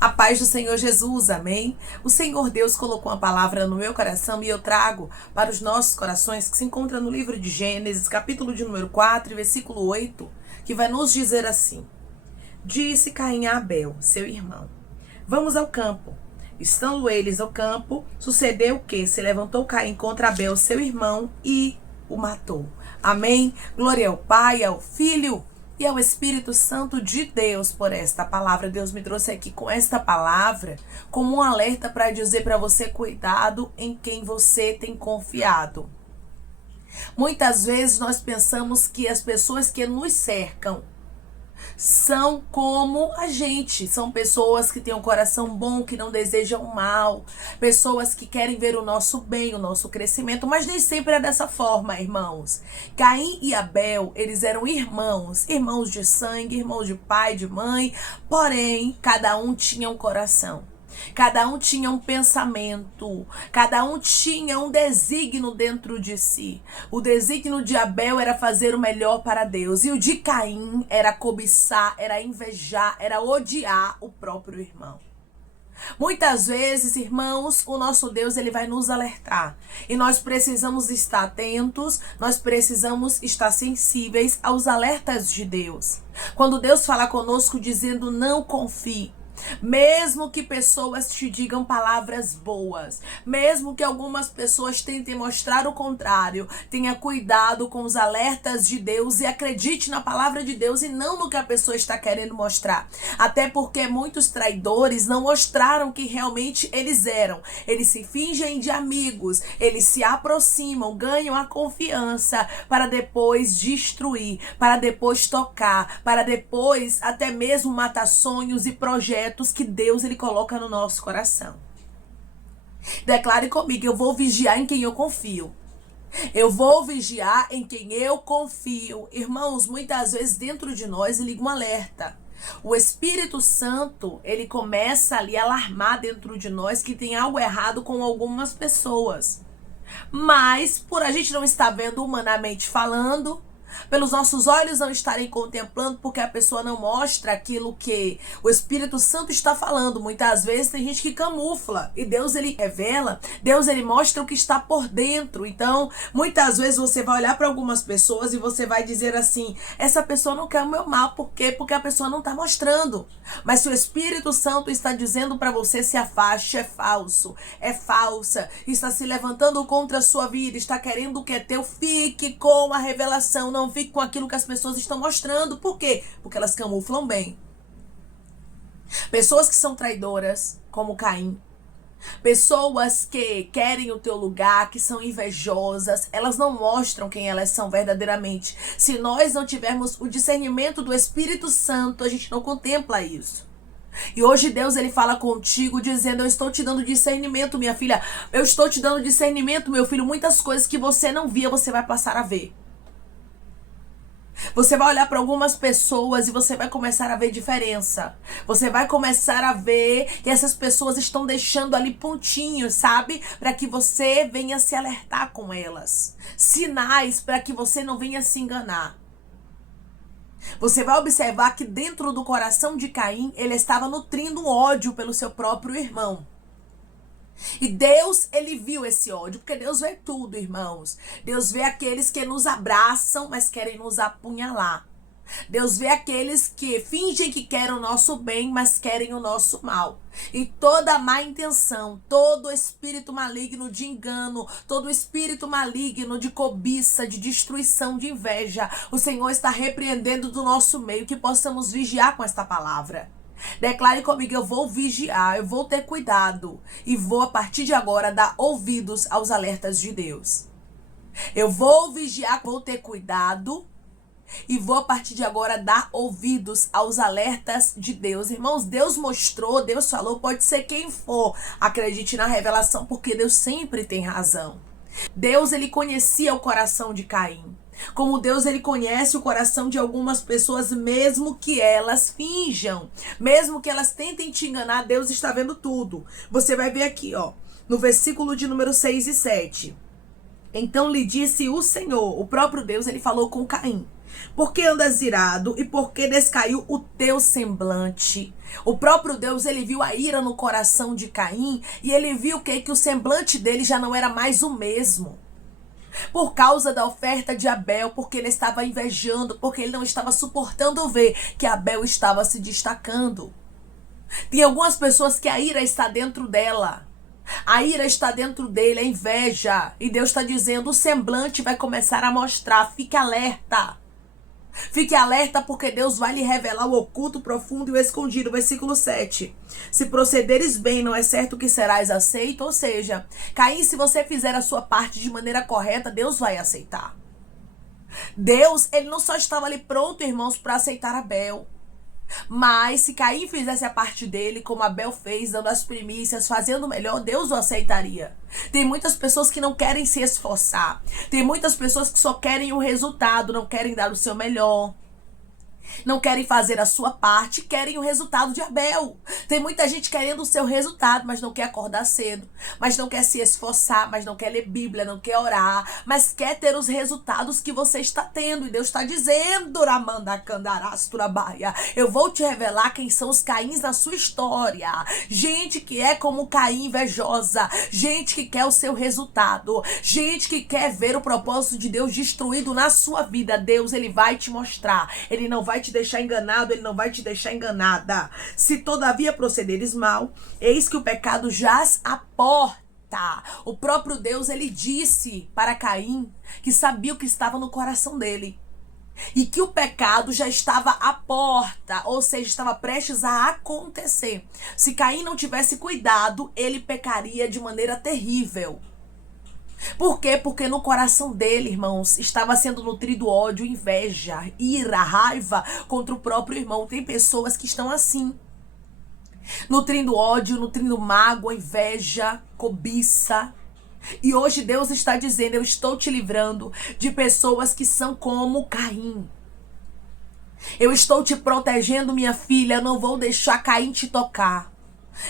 A paz do Senhor Jesus, amém? O Senhor Deus colocou uma palavra no meu coração e eu trago para os nossos corações, que se encontra no livro de Gênesis, capítulo de número 4, versículo 8, que vai nos dizer assim: Disse Caim a Abel, seu irmão: Vamos ao campo. Estando eles ao campo, sucedeu que se levantou Caim contra Abel, seu irmão, e o matou. Amém? Glória ao Pai, ao Filho e ao Espírito Santo de Deus por esta palavra. Deus me trouxe aqui com esta palavra como um alerta para dizer para você: cuidado em quem você tem confiado. Muitas vezes nós pensamos que as pessoas que nos cercam são como a gente, são pessoas que têm um coração bom, que não desejam mal, pessoas que querem ver o nosso bem, o nosso crescimento, mas nem sempre é dessa forma, irmãos. Caim e Abel, eles eram irmãos, irmãos de sangue, irmãos de pai, de mãe, porém, cada um tinha um coração. Cada um tinha um pensamento, cada um tinha um desígnio dentro de si. O desígnio de Abel era fazer o melhor para Deus, e o de Caim era cobiçar, era invejar, era odiar o próprio irmão. Muitas vezes, irmãos, o nosso Deus, ele vai nos alertar, e nós precisamos estar atentos, nós precisamos estar sensíveis aos alertas de Deus. Quando Deus fala conosco dizendo: não confie, mesmo que pessoas te digam palavras boas, mesmo que algumas pessoas tentem mostrar o contrário, tenha cuidado com os alertas de Deus e acredite na palavra de Deus e não no que a pessoa está querendo mostrar. Até porque muitos traidores não mostraram que realmente eles eram. Eles se fingem de amigos, eles se aproximam, ganham a confiança para depois destruir, para depois tocar, para depois até mesmo matar sonhos e projetos que Deus ele coloca no nosso coração. Declare comigo: eu vou vigiar em quem eu confio. Eu vou vigiar em quem eu confio. Irmãos, muitas vezes dentro de nós liga um alerta. O Espírito Santo, ele começa ali a alarmar dentro de nós que tem algo errado com algumas pessoas. Mas, por a gente não estar vendo humanamente falando, pelos nossos olhos não estarem contemplando, porque a pessoa não mostra aquilo que o Espírito Santo está falando. Muitas vezes tem gente que camufla, e Deus ele revela, Deus ele mostra o que está por dentro. Então, muitas vezes você vai olhar para algumas pessoas e você vai dizer assim: essa pessoa não quer o meu mal. Por quê? Porque a pessoa não está mostrando. Mas se o Espírito Santo está dizendo para você: se afaste, é falso, é falsa, está se levantando contra a sua vida, está querendo o que é teu, fique com a revelação, não fique com aquilo que as pessoas estão mostrando. Por quê? Porque elas camuflam bem. Pessoas que são traidoras, como Caim. Pessoas que querem o teu lugar, que são invejosas, elas não mostram quem elas são verdadeiramente. Se nós não tivermos o discernimento do Espírito Santo, a gente não contempla isso. E hoje Deus ele fala contigo dizendo: eu estou te dando discernimento, minha filha. Eu estou te dando discernimento, meu filho. Muitas coisas que você não via, você vai passar a ver. Você vai olhar para algumas pessoas e você vai começar a ver diferença. Você vai começar a ver que essas pessoas estão deixando ali pontinhos, sabe? Para que você venha se alertar com elas. Sinais para que você não venha se enganar. Você vai observar que dentro do coração de Caim, ele estava nutrindo ódio pelo seu próprio irmão. E Deus, ele viu esse ódio, porque Deus vê tudo, irmãos. Deus vê aqueles que nos abraçam, mas querem nos apunhalar. Deus vê aqueles que fingem que querem o nosso bem, mas querem o nosso mal. E toda má intenção, todo espírito maligno de engano, todo espírito maligno de cobiça, de destruição, de inveja, o Senhor está repreendendo do nosso meio, que possamos vigiar com esta palavra. Declare comigo: eu vou vigiar, eu vou ter cuidado e vou a partir de agora dar ouvidos aos alertas de Deus. Eu vou vigiar, vou ter cuidado e vou a partir de agora dar ouvidos aos alertas de Deus. Irmãos, Deus mostrou, Deus falou, pode ser quem for. Acredite na revelação, porque Deus sempre tem razão. Deus ele conhecia o coração de Caim. Como Deus ele conhece o coração de algumas pessoas, mesmo que elas finjam, mesmo que elas tentem te enganar, Deus está vendo tudo. Você vai ver aqui, ó, no versículo de número 6 e 7. Então lhe disse o Senhor, o próprio Deus, ele falou com Caim: Por que andas irado e por que descaiu o teu semblante? O próprio Deus, ele viu a ira no coração de Caim e ele viu que o semblante dele já não era mais o mesmo. Por causa da oferta de Abel, porque ele estava invejando, porque ele não estava suportando ver que Abel estava se destacando. Tem algumas pessoas que a ira está dentro dela. A ira está dentro dele, a inveja. E Deus está dizendo, o semblante vai começar a mostrar. Fique alerta. Fique alerta porque Deus vai lhe revelar o oculto, o profundo e o escondido. Versículo 7. Se procederes bem, não é certo que serás aceito. Ou seja, Caim, se você fizer a sua parte de maneira correta, Deus vai aceitar. Deus, ele não só estava ali pronto, irmãos, para aceitar Abel. Mas se Caim fizesse a parte dele, como Abel fez, dando as primícias, fazendo o melhor, Deus o aceitaria. Tem muitas pessoas que não querem se esforçar. Tem muitas pessoas que só querem o resultado, não querem dar o seu melhor. Não querem fazer a sua parte, querem o resultado de Abel. Tem muita gente querendo o seu resultado, mas não quer acordar cedo, mas não quer se esforçar, mas não quer ler Bíblia, não quer orar, mas quer ter os resultados que você está tendo. E Deus está dizendo, eu vou te revelar quem são os Caíns na sua história. Gente que é como Caim, invejosa, gente que quer o seu resultado, gente que quer ver o propósito de Deus destruído na sua vida. Deus, ele vai te mostrar, ele não vai te deixar enganado, ele não vai te deixar enganada. Se todavia procederes mal, eis que o pecado jaz à porta. O próprio Deus, ele disse para Caim que sabia o que estava no coração dele. E que o pecado já estava à porta, ou seja, estava prestes a acontecer. Se Caim não tivesse cuidado, ele pecaria de maneira terrível. Por quê? Porque no coração dele, irmãos, estava sendo nutrido ódio, inveja, ira, raiva contra o próprio irmão. Tem pessoas que estão assim, nutrindo ódio, nutrindo mágoa, inveja, cobiça. E hoje Deus está dizendo, eu estou te livrando de pessoas que são como Caim. Eu estou te protegendo, minha filha, eu não vou deixar Caim te tocar.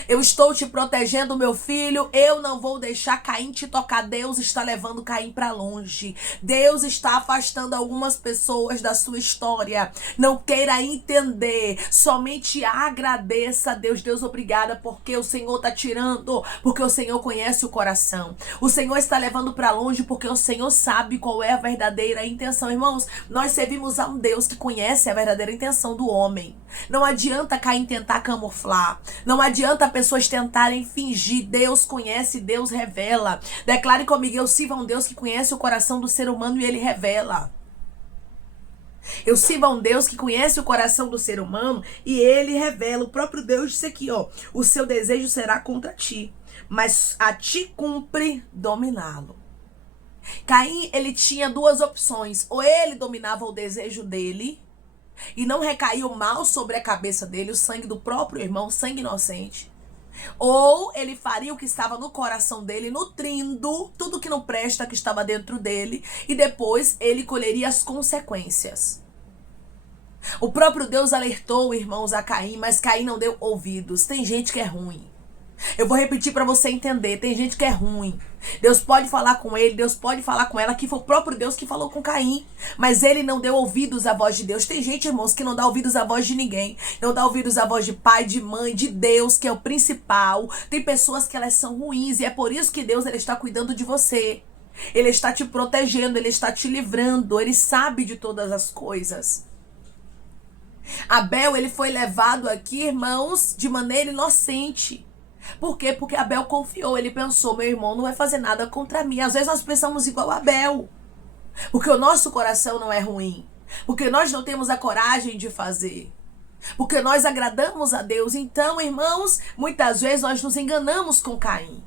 Eu estou te protegendo, meu filho, eu não vou deixar Caim te tocar. Deus está levando Caim para longe. Deus está afastando algumas pessoas da sua história. Não queira entender, somente agradeça a Deus. Deus, obrigada, porque o Senhor está tirando, porque o Senhor conhece o coração. O Senhor está levando para longe, porque o Senhor sabe qual é a verdadeira intenção. Irmãos, nós servimos a um Deus que conhece a verdadeira intenção do homem. Não adianta Caim tentar camuflar. Não adianta pessoas tentarem fingir. Deus conhece, Deus revela. Declare comigo, eu sirvo a um Deus que conhece o coração do ser humano e ele revela. Eu sirvo a um Deus que conhece o coração do ser humano e ele revela. O próprio Deus disse aqui, ó, o seu desejo será contra ti, mas a ti cumpre dominá-lo. Caim, ele tinha duas opções. Ou ele dominava o desejo dele e não recaía o mal sobre a cabeça dele, o sangue do próprio irmão, sangue inocente. Ou ele faria o que estava no coração dele, nutrindo tudo que não presta, que estava dentro dele, e depois ele colheria as consequências. O próprio Deus alertou, irmãos, a Caim, mas Caim não deu ouvidos. Tem gente que é ruim. Eu vou repetir para você entender. Tem gente que é ruim. Deus pode falar com ele, Deus pode falar com ela, que foi o próprio Deus que falou com Caim. Mas ele não deu ouvidos à voz de Deus. Tem gente, irmãos, que não dá ouvidos à voz de ninguém. Não dá ouvidos à voz de pai, de mãe, de Deus, que é o principal. Tem pessoas que elas são ruins e é por isso que Deus, ele está cuidando de você. Ele está te protegendo, ele está te livrando. Ele sabe de todas as coisas. Abel, ele foi levado aqui, irmãos, de maneira inocente. Por quê? Porque Abel confiou, ele pensou, meu irmão não vai fazer nada contra mim. Às vezes nós pensamos igual a Abel, porque o nosso coração não é ruim, porque nós não temos a coragem de fazer, porque nós agradamos a Deus. Então, irmãos, muitas vezes nós nos enganamos com Caim.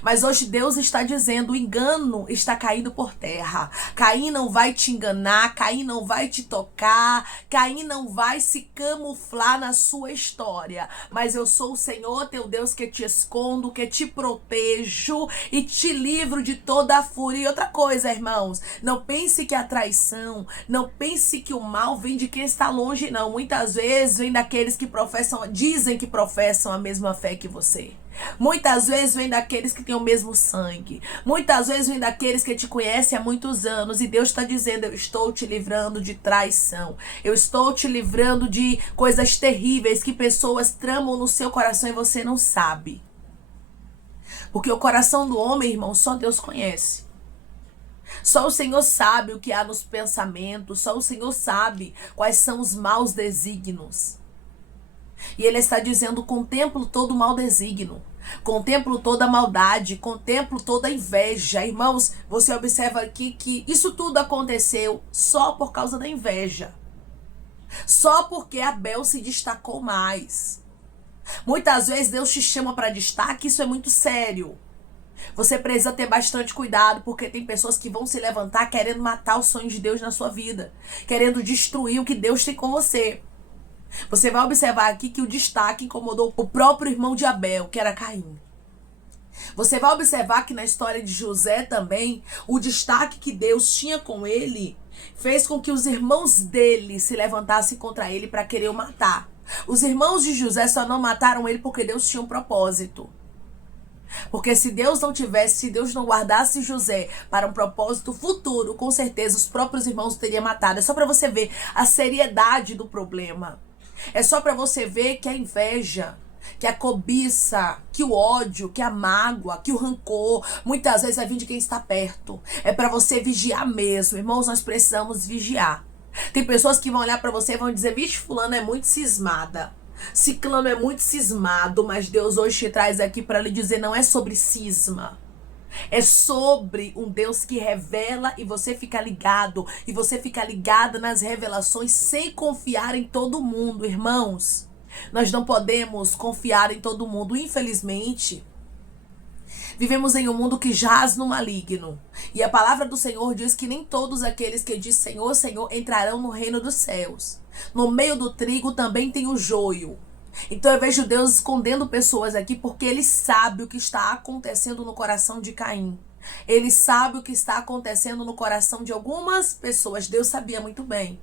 Mas hoje Deus está dizendo, o engano está caído por terra. Caim não vai te enganar, Caim não vai te tocar, Caim não vai se camuflar na sua história. Mas eu sou o Senhor, teu Deus, que te escondo, que te protejo e te livro de toda a fúria. E outra coisa, irmãos, não pense que a traição, não pense que o mal vem de quem está longe, não. Muitas vezes vem daqueles que professam, dizem que professam a mesma fé que você. Muitas vezes vem daqueles que têm o mesmo sangue. Muitas vezes vem daqueles que te conhecem há muitos anos. E Deus está dizendo: eu estou te livrando de traição. Eu estou te livrando de coisas terríveis que pessoas tramam no seu coração e você não sabe. Porque o coração do homem, irmão, só Deus conhece. Só o Senhor sabe o que há nos pensamentos. Só o Senhor sabe quais são os maus desígnios. E Ele está dizendo: contemplo todo o mau desígnio. Contemplo toda a maldade. Contemplo toda a inveja. Irmãos, você observa aqui que isso tudo aconteceu só por causa da inveja. Só porque Abel se destacou mais. Muitas vezes Deus te chama para destaque, isso é muito sério. Você precisa ter bastante cuidado, porque tem pessoas que vão se levantar querendo matar os sonhos de Deus na sua vida, querendo destruir o que Deus tem com você. Você vai observar aqui que o destaque incomodou o próprio irmão de Abel, que era Caim. Você vai observar que na história de José também, o destaque que Deus tinha com ele fez com que os irmãos dele se levantassem contra ele para querer o matar. Os irmãos de José só não mataram ele porque Deus tinha um propósito. Porque se Deus não guardasse José para um propósito futuro, com certeza os próprios irmãos teriam matado. É só para você ver a seriedade do problema. É só para você ver que a inveja, que a cobiça, que o ódio, que a mágoa, que o rancor, muitas vezes vai vir de quem está perto. É para você vigiar mesmo. Irmãos, nós precisamos vigiar. Tem pessoas que vão olhar para você e vão dizer: vixe, fulano é muito cismada. Ciclano é muito cismado. Mas Deus hoje te traz aqui para lhe dizer: não é sobre cisma. É sobre um Deus que revela e você fica ligado. E você fica ligada nas revelações sem confiar em todo mundo, irmãos. Nós não podemos confiar em todo mundo. Infelizmente, vivemos em um mundo que jaz no maligno. E a palavra do Senhor diz que nem todos aqueles que dizem Senhor, Senhor entrarão no reino dos céus. No meio do trigo também tem o joio. Então eu vejo Deus escondendo pessoas aqui porque Ele sabe o que está acontecendo no coração de Caim. Ele sabe o que está acontecendo no coração de algumas pessoas. Deus sabia muito bem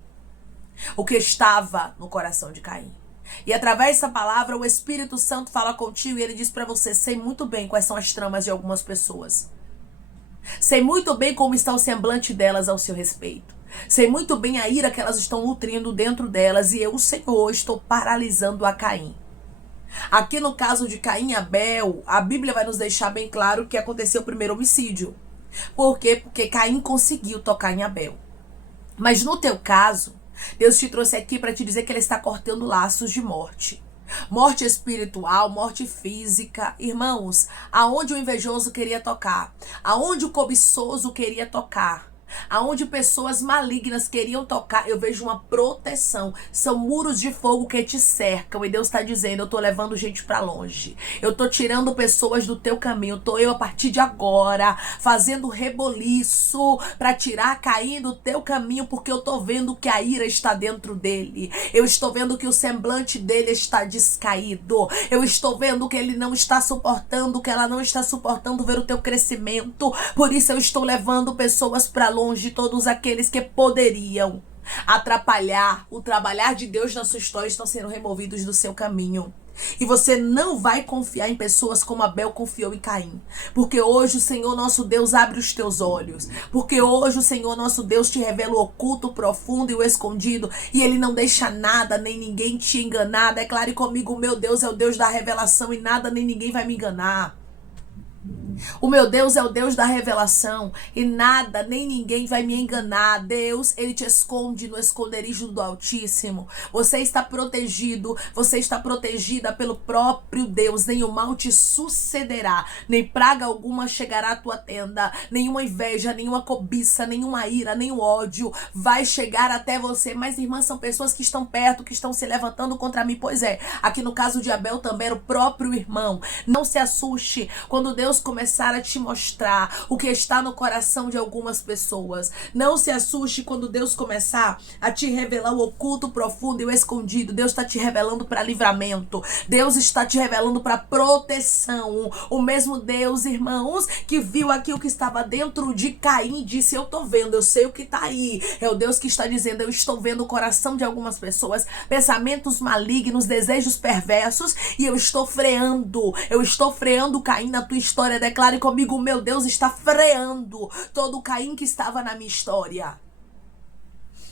o que estava no coração de Caim. E através dessa palavra o Espírito Santo fala contigo e ele diz para você: sei muito bem quais são as tramas de algumas pessoas. Sei muito bem como está o semblante delas ao seu respeito. Sei muito bem a ira que elas estão nutrindo dentro delas. E eu, o Senhor, estou paralisando a Caim. Aqui no caso de Caim e Abel, a Bíblia vai nos deixar bem claro que aconteceu o primeiro homicídio. Por quê? Porque Caim conseguiu tocar em Abel. Mas no teu caso, Deus te trouxe aqui para te dizer que Ele está cortando laços de morte. Morte espiritual, morte física. Irmãos, aonde o invejoso queria tocar, aonde o cobiçoso queria tocar, aonde pessoas malignas queriam tocar, eu vejo uma proteção. São muros de fogo que te cercam. E Deus está dizendo: eu estou levando gente para longe. Eu estou tirando pessoas do teu caminho. Estou eu, a partir de agora, fazendo reboliço para tirar Caim do teu caminho. Porque eu estou vendo que a ira está dentro dele. Eu estou vendo que o semblante dele está descaído. Eu estou vendo que ele não está suportando, que ela não está suportando ver o teu crescimento. Por isso eu estou levando pessoas para longe de todos aqueles que poderiam atrapalhar o trabalhar de Deus na sua história. Estão sendo removidos do seu caminho. E você não vai confiar em pessoas como Abel confiou em Caim. Porque hoje o Senhor nosso Deus abre os teus olhos. Porque hoje o Senhor nosso Deus te revela o oculto, o profundo e o escondido. E Ele não deixa nada nem ninguém te enganar. Declare comigo: o meu Deus é o Deus da revelação e nada nem ninguém vai me enganar. O meu Deus é o Deus da revelação e nada nem ninguém vai me enganar. Deus, Ele te esconde no esconderijo do Altíssimo. Você está protegido, você está protegida pelo próprio Deus. Nenhum mal te sucederá, nem praga alguma chegará à tua tenda. Nenhuma inveja, nenhuma cobiça, nenhuma ira, nenhum ódio vai chegar até você. Mas, irmãs, são pessoas que estão perto, que estão se levantando contra mim. Pois é, aqui no caso de Abel também era o próprio irmão. Não se assuste quando Deus começar começar a te mostrar o que está no coração de algumas pessoas. Não se assuste quando Deus começar a te revelar o oculto, o profundo e o escondido. Deus está te revelando para livramento. Deus está te revelando para proteção. O mesmo Deus, irmãos, que viu aqui o que estava dentro de Caim e disse: eu tô vendo, eu sei o que tá aí. É o Deus que está dizendo: eu estou vendo o coração de algumas pessoas, pensamentos malignos, desejos perversos, e eu estou freando Caim na tua história. Declare comigo: o meu Deus está freando todo o Caim que estava na minha história.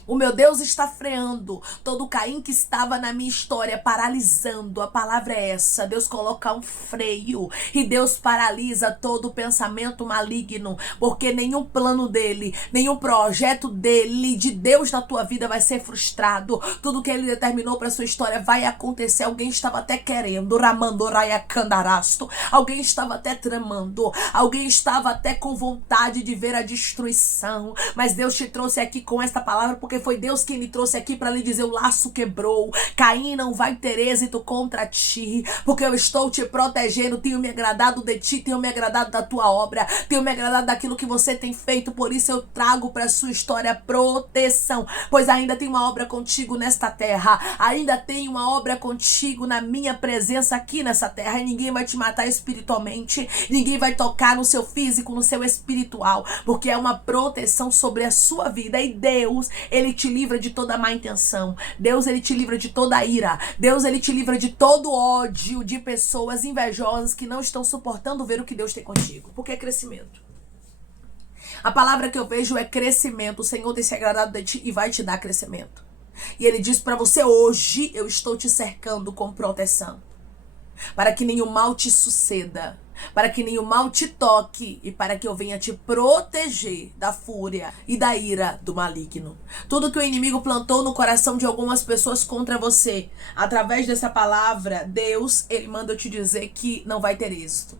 O meu Deus está freando todo o Caim que estava na minha história, paralisando. A palavra é essa. Deus coloca um freio e Deus paralisa todo o pensamento maligno, porque nenhum plano dele, nenhum projeto dele, de Deus na tua vida vai ser frustrado. Tudo que ele determinou para sua história vai acontecer. Alguém estava até querendo, Ramandoraia Candarasto. Alguém estava até tramando. Alguém estava até com vontade de ver a destruição. Mas Deus te trouxe aqui com esta palavra, porque foi Deus quem me trouxe aqui para lhe dizer: o laço quebrou. Caim não vai ter êxito contra ti, porque eu estou te protegendo. Tenho me agradado de ti, tenho me agradado da tua obra, tenho me agradado daquilo que você tem feito. Por isso eu trago para sua história proteção, pois ainda tem uma obra contigo nesta terra, ainda tem uma obra contigo na minha presença aqui nessa terra. E ninguém vai te matar espiritualmente, ninguém vai tocar no seu físico, no seu espiritual, porque é uma proteção sobre a sua vida. E Deus, ele te livra de toda má intenção. Deus, ele te livra de toda ira. Deus, ele te livra de todo ódio de pessoas invejosas que não estão suportando ver o que Deus tem contigo, porque é crescimento. A palavra que eu vejo é crescimento. O Senhor tem se agradado de ti e vai te dar crescimento. E ele diz para você: hoje eu estou te cercando com proteção, para que nenhum mal te suceda, para que nenhum mal te toque e para que eu venha te proteger da fúria e da ira do maligno. Tudo que o inimigo plantou no coração de algumas pessoas contra você, através dessa palavra, Deus, ele manda eu te dizer que não vai ter êxito,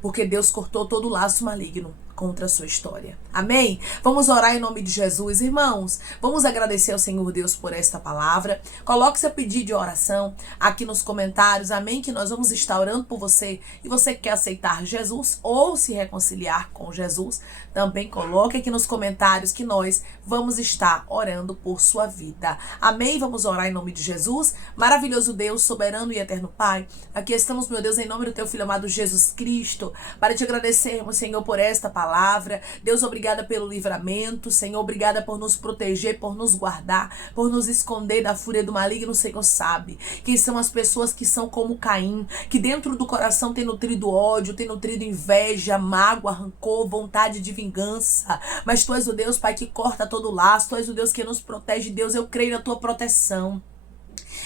porque Deus cortou todo o laço maligno contra a sua história. Amém? Vamos orar em nome de Jesus, irmãos. Vamos agradecer ao Senhor Deus por esta palavra. Coloque seu pedido de oração aqui nos comentários. Amém? Que nós vamos estar orando por você. E você quer aceitar Jesus ou se reconciliar com Jesus, também coloque aqui nos comentários que nós vamos estar orando por sua vida. Amém? Vamos orar em nome de Jesus. Maravilhoso Deus, soberano e eterno Pai, aqui estamos, meu Deus, em nome do teu Filho amado Jesus Cristo, para te agradecermos, Senhor, por esta palavra. Deus, obrigada pelo livramento. Senhor, obrigada por nos proteger, por nos guardar, por nos esconder da fúria do maligno. O Senhor sabe quem são as pessoas que são como Caim, que dentro do coração tem nutrido ódio, tem nutrido inveja, mágoa, rancor, vontade de vingança. Mas tu és o Deus, Pai, que corta todo laço. Tu és o Deus que nos protege. Deus, eu creio na tua proteção.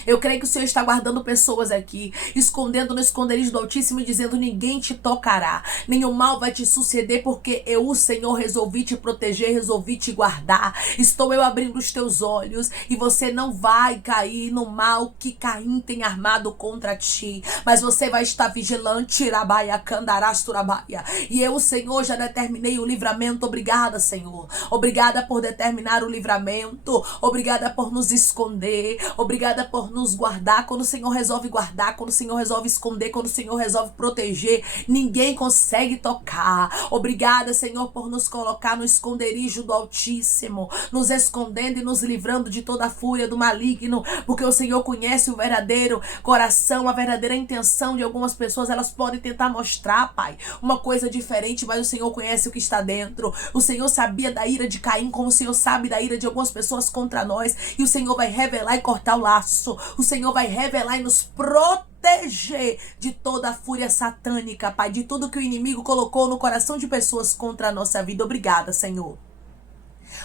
Eu creio que o Senhor está guardando pessoas aqui, escondendo no esconderijo do Altíssimo e dizendo: ninguém te tocará, nenhum mal vai te suceder, porque eu, o Senhor, resolvi te proteger, resolvi te guardar. Estou eu abrindo os teus olhos e você não vai cair no mal que Caim tem armado contra ti, mas você vai estar vigilante, Rabaia, Candarasturabaia. E eu, o Senhor, já determinei o livramento. Obrigada, Senhor. Obrigada por determinar o livramento. Obrigada por nos esconder. Obrigada por nos guardar. Quando o Senhor resolve guardar, quando o Senhor resolve esconder, quando o Senhor resolve proteger, ninguém consegue tocar. Obrigada, Senhor, por nos colocar no esconderijo do Altíssimo, nos escondendo e nos livrando de toda a fúria do maligno, porque o Senhor conhece o verdadeiro coração, a verdadeira intenção de algumas pessoas. Elas podem tentar mostrar, Pai, uma coisa diferente, mas o Senhor conhece o que está dentro. O Senhor sabia da ira de Caim, como o Senhor sabe da ira de algumas pessoas contra nós, e o Senhor vai revelar e cortar o laço. O Senhor vai revelar e nos proteger de toda a fúria satânica, Pai, de tudo que o inimigo colocou no coração de pessoas contra a nossa vida. Obrigada, Senhor,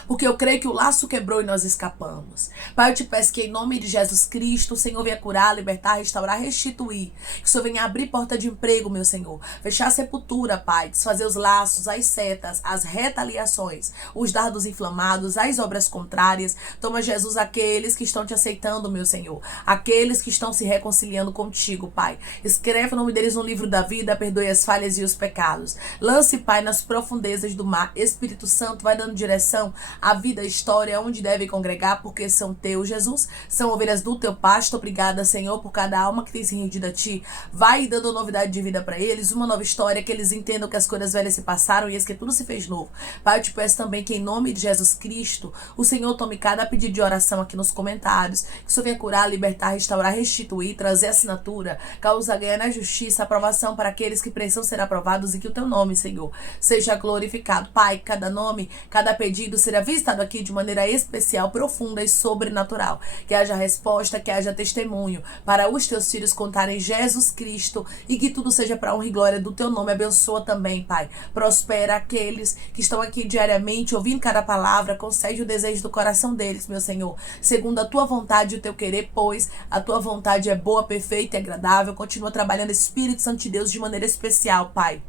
porque eu creio que o laço quebrou e nós escapamos. Pai, eu te peço que em nome de Jesus Cristo, o Senhor venha curar, libertar, restaurar, restituir. Que o Senhor venha abrir porta de emprego, meu Senhor. Fechar a sepultura, Pai. Desfazer os laços, as setas, as retaliações, os dardos inflamados, as obras contrárias. Toma, Jesus, aqueles que estão te aceitando, meu Senhor. Aqueles que estão se reconciliando contigo, Pai. Escreve o nome deles no livro da vida, perdoe as falhas e os pecados. Lance, Pai, nas profundezas do mar. Espírito Santo, vai dando direção coração a vida, a história, onde devem congregar, porque são teus, Jesus. São ovelhas do teu pasto. Obrigada, Senhor, por cada alma que tem se rendido a ti. Vai dando novidade de vida para eles, uma nova história, que eles entendam que as coisas velhas se passaram e que tudo se fez novo. Pai, eu te peço também que em nome de Jesus Cristo, o Senhor tome cada pedido de oração aqui nos comentários, que o Senhor venha curar, libertar, restaurar, restituir, trazer assinatura, causar ganhar na justiça, aprovação para aqueles que precisam ser aprovados, e que o teu nome, Senhor, seja glorificado. Pai, cada nome, cada pedido será visitado aqui de maneira especial, profunda e sobrenatural. Que haja resposta, que haja testemunho para os teus filhos contarem Jesus Cristo, e que tudo seja para honra e glória do teu nome. Abençoa também, Pai. Prospera aqueles que estão aqui diariamente ouvindo cada palavra. Concede o desejo do coração deles, meu Senhor, segundo a tua vontade e o teu querer, pois a tua vontade é boa, perfeita e agradável. Continua trabalhando, Espírito Santo de Deus, de maneira especial, Pai.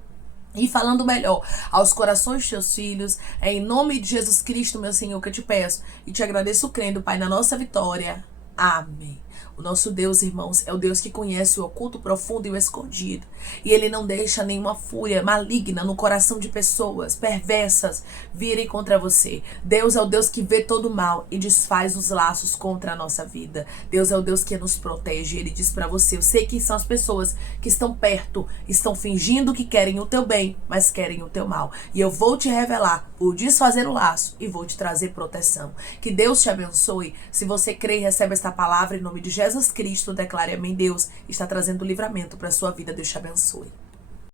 E falando melhor aos corações dos teus filhos, é em nome de Jesus Cristo, meu Senhor, que eu te peço e te agradeço, crendo, Pai, na nossa vitória. Amém. O nosso Deus, irmãos, é o Deus que conhece o oculto, profundo e o escondido. E Ele não deixa nenhuma fúria maligna no coração de pessoas perversas virem contra você. Deus é o Deus que vê todo o mal e desfaz os laços contra a nossa vida. Deus é o Deus que nos protege. Ele diz para você: eu sei quem são as pessoas que estão perto, estão fingindo que querem o teu bem, mas querem o teu mal. E eu vou te revelar, vou desfazer o laço e vou te trazer proteção. Que Deus te abençoe. Se você crê e recebe esta palavra em nome de Jesus Cristo, declare amém. Deus está trazendo livramento para a sua vida. Deus te abençoe.